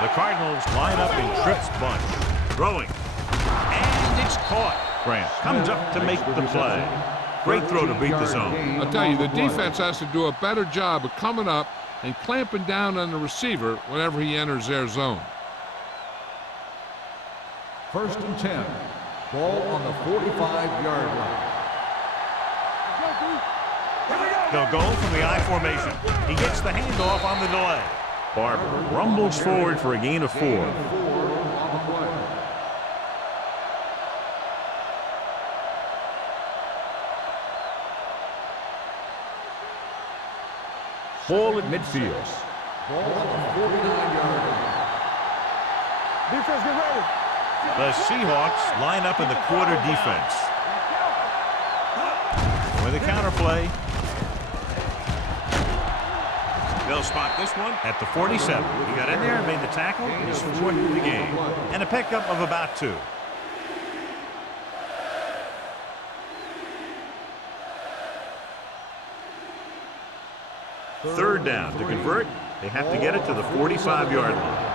The Cardinals line up in trips bunch. Throwing. And it's caught. Grant comes up to make the play. Great throw to beat the zone. I'll tell you, the defense has to do a better job of coming up and clamping down on the receiver whenever he enters their zone. First and 10. Ball on the 45-yard line. They'll go from the I formation. He gets the handoff on the delay. Barber rumbles forward for a gain of 4. On the play. Ball at midfield. Ball on the 49-yard line. Defense, get ready. The Seahawks line up in the quarter defense. With a counter play. They'll spot this one at the 47. He got in there and made the tackle. His 4th of the game. And a pickup of about 2. Third down. To convert, they have to get it to the 45-yard line.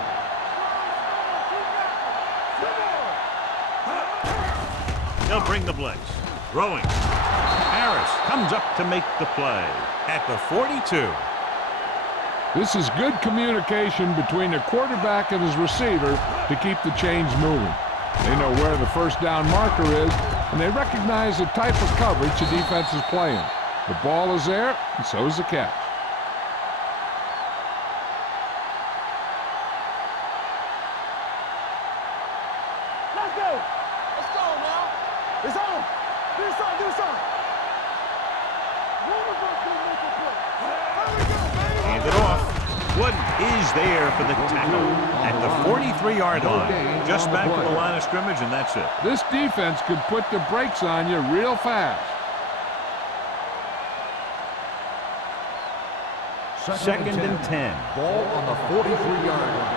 They'll bring the blitz. Throwing. Harris comes up to make the play at the 42. This is good communication between the quarterback and his receiver to keep the chains moving. They know where the first down marker is, and they recognize the type of coverage the defense is playing. The ball is there, and so is the catch. Let's go. Let's go now. It's on. Do something. Do something. Hand it off. Wood is there for the tackle at the 43-yard line. Just back to the line of scrimmage, and that's it. This defense could put the brakes on you real fast. Second and 10. Ball on the 43-yard line.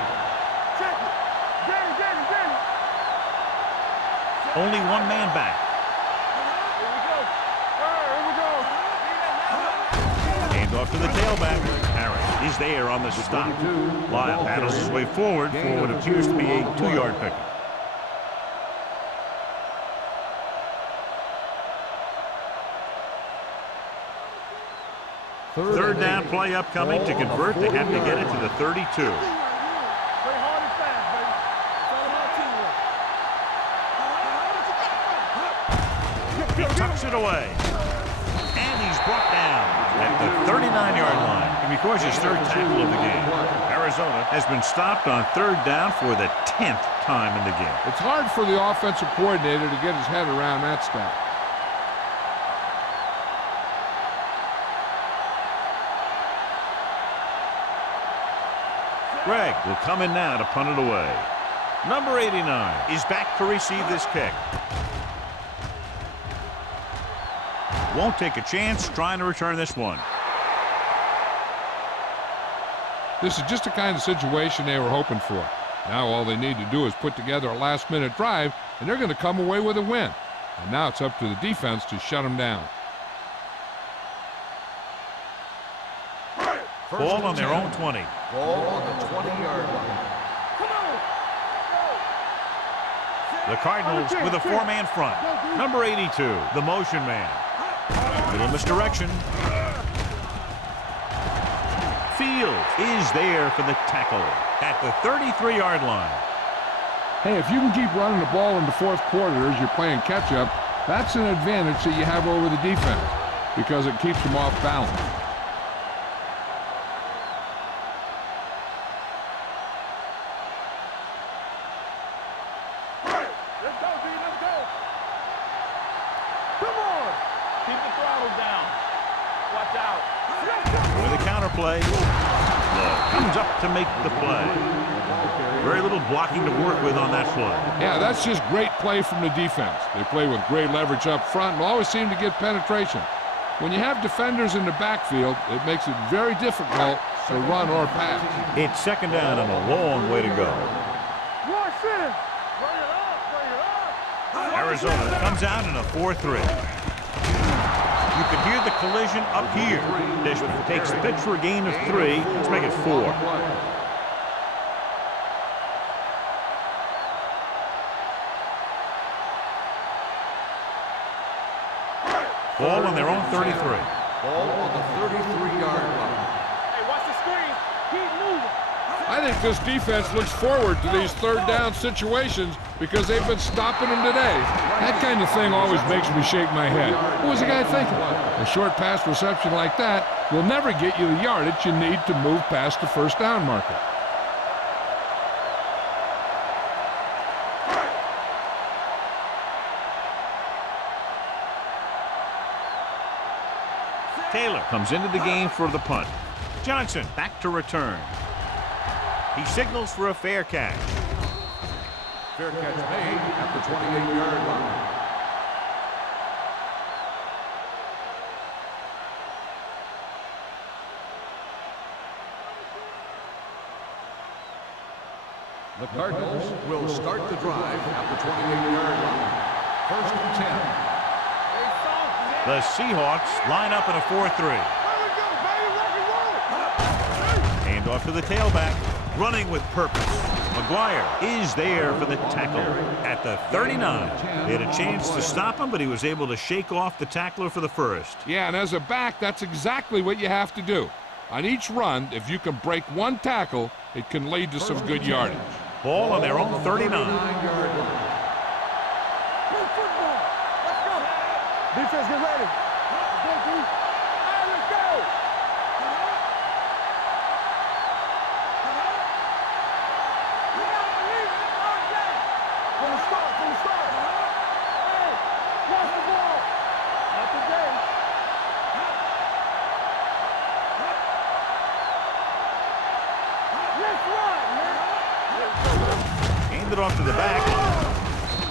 Check it. Get it. Only one man back. Here we go. Hand off to the tailback. Harris is there on the stop. Lyle battles his way forward for what appears to be a 2-yard pickup. Third down play upcoming. To convert, they have to get it to the 32. Play hard and fast, baby. It's all about teamwork. He tucks it away. And he's brought down at the 39-yard line. He records his third tackle of the game. Arizona has been stopped on third down for the 10th time in the game. It's hard for the offensive coordinator to get his head around that stat. Greg will come in now to punt it away. Number 89 is back to receive this kick. Won't take a chance trying to return this one. This is just the kind of situation they were hoping for. Now all they need to do is put together a last-minute drive, and they're going to come away with a win. And now it's up to the defense to shut them down. Ball on their own 20. Ball on the 20-yard line. Come on. The Cardinals with a 4-man front. Number 82, the motion man. Little misdirection. Fields is there for the tackle at the 33-yard line. Hey, if you can keep running the ball in the fourth quarter as you're playing catch-up, that's an advantage that you have over the defense because it keeps them off balance. Let's go, D. Let's go. Come on. Keep the throttle down. Watch out. With a counterplay. Comes up to make the play. Very little blocking to work with on that play. Yeah, that's just great play from the defense. They play with great leverage up front and always seem to get penetration. When you have defenders in the backfield, it makes it very difficult to run or pass. It's second down and a long way to go. Watch this. Bring it up. Bring it up. Arizona comes out in a 4-3. You can hear the collision up here. Dishman takes the pitch for a gain of 3. Let's make it 4. Ball on their own 33. Ball on the 33-yard line. Hey, watch the screen. Keep moving. I think this defense looks forward to these third down situations because they've been stopping them today. That kind of thing always makes me shake my head. What was the guy thinking? A short pass reception like that will never get you the yardage you need to move past the first down marker. Taylor comes into the game for the punt. Johnson back to return. He signals for a fair catch. Fair catch made at the 28-yard line. The Cardinals will start the drive at the 28-yard line. First and 10. The Seahawks line up in a 4-3. There we go, baby. Rock and roll. Off to the tailback. Running with purpose. McGuire is there for the tackle at the 39. They had a chance to stop him, but he was able to shake off the tackler for the first. Yeah, and as a back, that's exactly what you have to do. On each run, if you can break one tackle, it can lead to some good yardage. Ball on their own 39. Defense, get ready. Let's go. From the start. Hey, watch the ball. Not today. Let's run, man. Handed off to the back.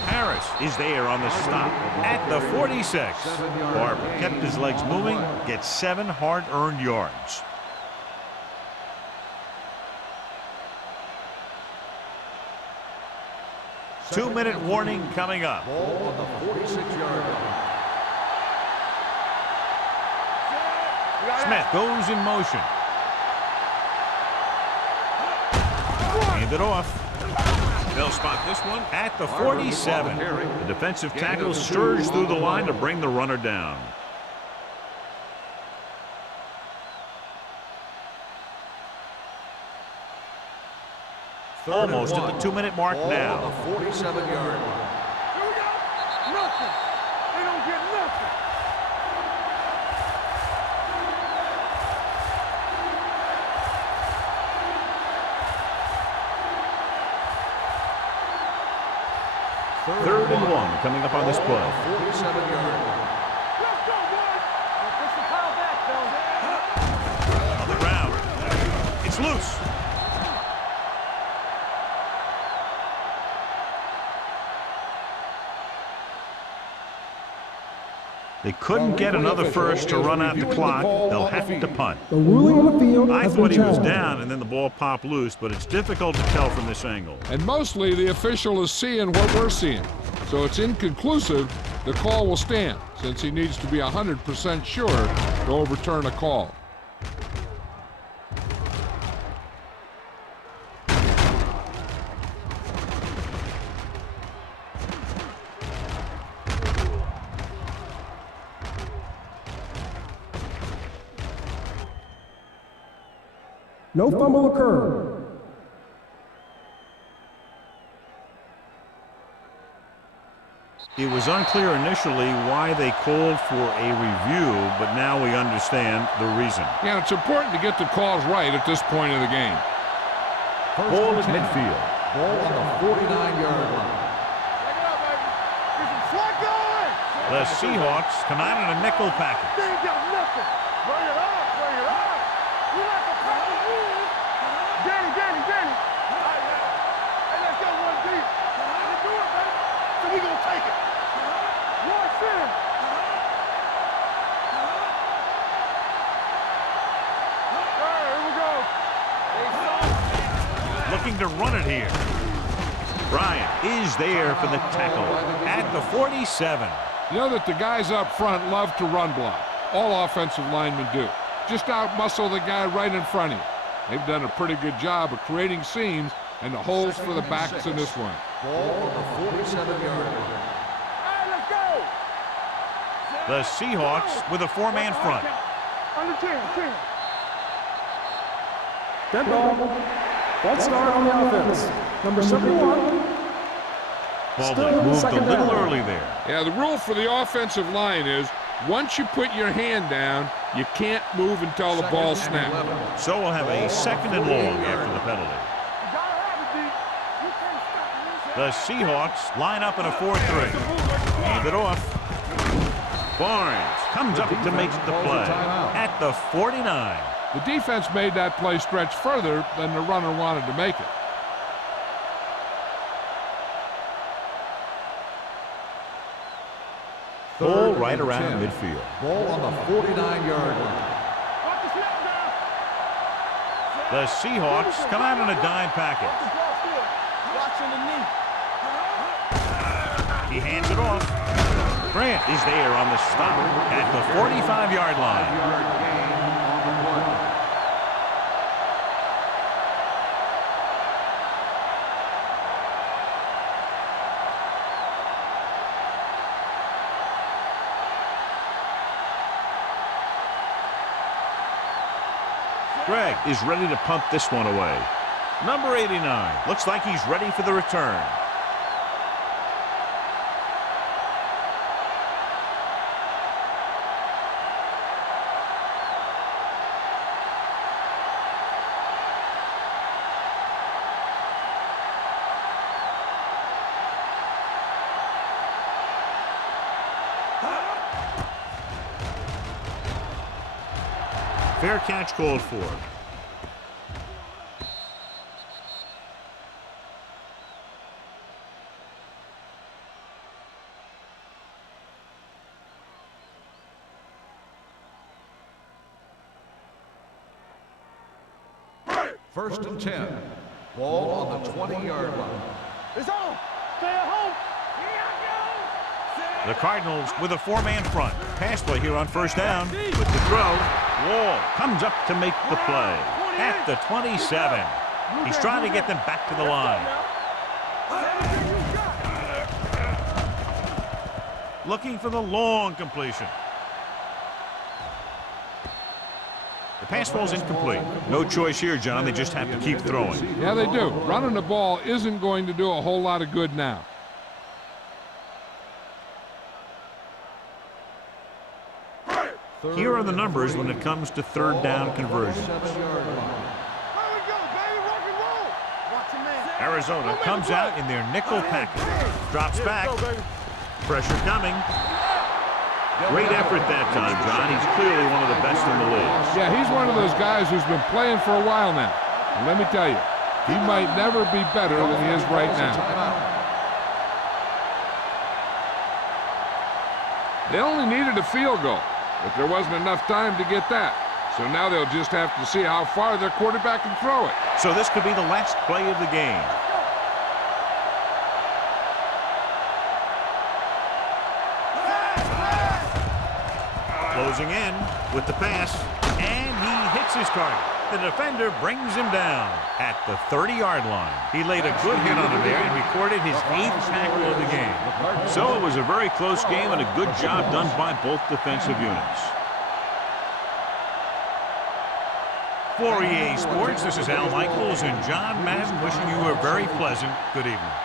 Harris is there on the stop at the 46. Barber kept his legs moving, gets 7 hard-earned yards. Two-minute warning coming up. Ball on the 46-yard line. Smith goes in motion. Handed off. They'll spot this one at the 47. The defensive tackle surged through the line to bring the runner down. Almost at the 2-minute mark now. On the 47-yard line. Here we go. Nothing. They don't get nothing. Third and 1 coming up on this play. 47-yard line. Let's go, boys. Push the pile back, though. On the ground. It's loose. They couldn't get another first to run out the clock. They'll have to punt. The ruling on the field I has been thought he was challenged. down and then the ball popped loose, but it's difficult to tell from this angle. And mostly the official is seeing what we're seeing. So it's inconclusive. The call will stand since he needs to be 100% sure to overturn a call. No fumble occurred. It was unclear initially why they called for a review, but now we understand the reason. Yeah, it's important to get the calls right at this point of the game. Ball at midfield. Ball on the 49-yard line. Take it up, baby. Get some slack going. The Seahawks come out in a nickel package. They ain't got nothing. Bring it up. We like the purple rules. Danny. All right, man. Hey, let's go one deep. Let's do it, baby. So we gonna take it. Watch in. All right, here we go. Looking to run it here. Bryant is there for the tackle at the 47. You know that the guys up front love to run block. All offensive linemen do. Just out-muscle the guy right in front of you. They've done a pretty good job of creating seams and the holes for the backs in this one. Ball on the 47-yard line. All right, let's go. The Seahawks with a 4-man front. Under 10. Dead ball. False start on the offense. Number 71. Baldwin moved a little early there. Yeah, the rule for the offensive line is once you put your hand down, you can't move until the ball snaps. So we'll have a 2nd and long after the penalty. You gotta have it, D. You can't stop me. The Seahawks line up in a 4-3. Hand it off. Barnes comes up to make the play at the 49. The defense made that play stretch further than the runner wanted to make it. Ball right around midfield. Ball on the 49-yard line. Watch the snap now. The Seahawks come out in a dime package. Watching the knee. He hands it off. Grant is there on the stop at the 45-yard line. Yard gain on the play. Greg is ready to pump this one away. Number 89 looks like he's ready for the return. Fair catch called for. First and 10. Ball on the 20-yard line. It's on. Stay at home. The Cardinals with a four-man front. Pass play here on first down. With the throw, Wall comes up to make the play. At the 27. He's trying to get them back to the line. Looking for the long completion. The pass ball's incomplete. No choice here, John. They just have to keep throwing. Yeah, they do. Running the ball isn't going to do a whole lot of good now. Here are the numbers when it comes to third down conversions. Arizona comes out in their nickel package. Drops back. Pressure coming. Great effort that time, John. He's clearly one of the best in the league. Yeah, he's one of those guys who's been playing for a while now. And let me tell you, he might never be better than he is right now. They only needed a field goal, but there wasn't enough time to get that. So now they'll just have to see how far their quarterback can throw it. So this could be the last play of the game. Closing in with the pass, and he hits his target. The defender brings him down at the 30-yard line. He laid a good hit on him there and recorded his 8th tackle of the game. So it was a very close game and a good job done by both defensive units. For EA Sports, this is Al Michaels and John Madden wishing you a very pleasant good evening.